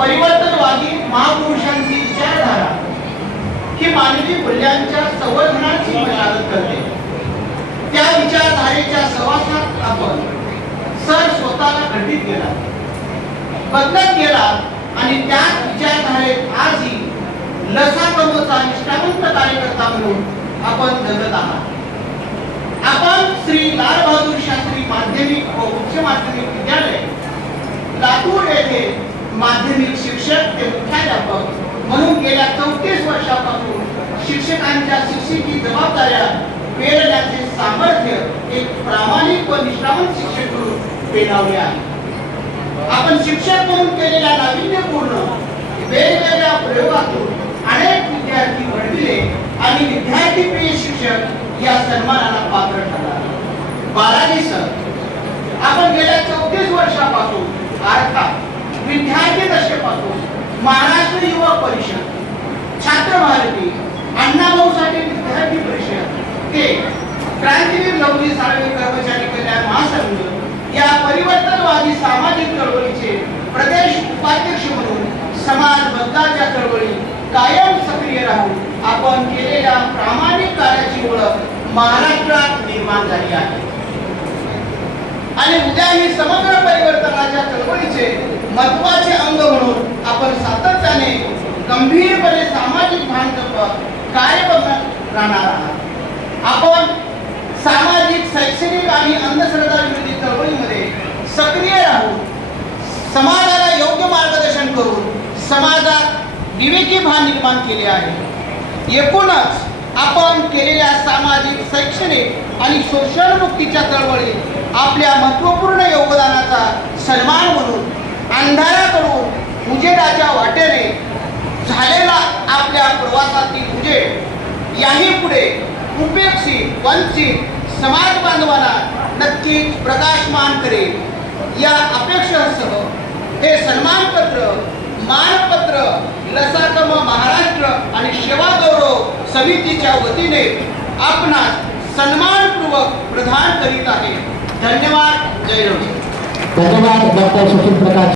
परिवर्तनवादी महापुरुषांची विचारधारा ही मानवी मूल्यांच्या संवर्धनाची मशागत करते. त्या विचारधारेच्या सहवासात आपण सर स्वतःला घटित केला बदलत गेला आणि त्याच विचारधारेत आजही लसाकमचा निष्ठावंत कार्यकर्ता म्हणून आपण जगत आहात. आपण श्री लाल बहादूर शास्त्री माध्यमिक व उच्च माध्यमिक विद्यालय लातूर माध्यमिक शिक्षक ते मुख्याध्यापक. म्हणून गेल्या चौतीस वर्षापासून शिक्षकांच्या शिक्षकी जबाबदाऱ्या पेरण्याचे सामर्थ्य एक प्रामाणिक व निष्ठावंत शिक्षक म्हणून पेलावले आहे. आपण शिक्षक म्हणून केलेल्या नाविन्यपूर्ण वेगवेगळ्या प्रयोगातून अनेक विद्यार्थी घडविले आणि विद्यार्थी प्रिय शिक्षक या सन्मानाला पात्र ठरला. बालाजी सर आपण गेल्या चौतीस वर्षापासून अर्थात विद्यार्थी दशेपासून महाराष्ट्र युवा परिषद छात्र भारती अण्णाभाऊ साठे विद्यार्थी परिषद ते क्रांतीवीर लवजी साळवे कर्मचारी कल्याण महासंघ या परिवर्तनवादी सामाजिक चळवळीचे प्रदेश उपाध्यक्ष म्हणून समाज बदलाच्या चळवळी कायम सक्रिय राहून आपण केलेल्या प्रामाणिक कार्याची ओळख महाराष्ट्रात निर्माण झाली आहे. आणि उद्या ही समग्र परिवर्तन महत्त्वाचे अंग म्हणून आपण सातत्याने गंभीरपणे सामाजिक भान कार्य राहणार आहात. आपण सामाजिक शैक्षणिक आणि अंधश्रद्धा विरोधी चळवळीमध्ये सक्रिय राहून समाजाला योग्य मार्गदर्शन करून समाजात विवेकी भान निर्माण केले आहे. एकूणच आपण केलेल्या सामाजिक शैक्षणिक आणि सोशल मुक्तीच्या चळवळीत आपल्या महत्त्वपूर्ण योगदानाचा सन्मान म्हणून अंधाराकडून उजेडाच्या वाटेने झालेला आपल्या प्रवासातील उजेड याही पुढे उपेक्षित वंचित समाज बांधवांना नक्कीच प्रकाशमान करेल. या अपेक्षांसह हे सन्मानपत्र मानपत्र लसाकम महाराष्ट्र आणि सेवा गौरव समितीच्या वतीने आपणास सन्मानपूर्वक प्रदान करीत आहे. धन्यवाद. जय धन्यवाद डॉक्टर सुशील प्रकाश.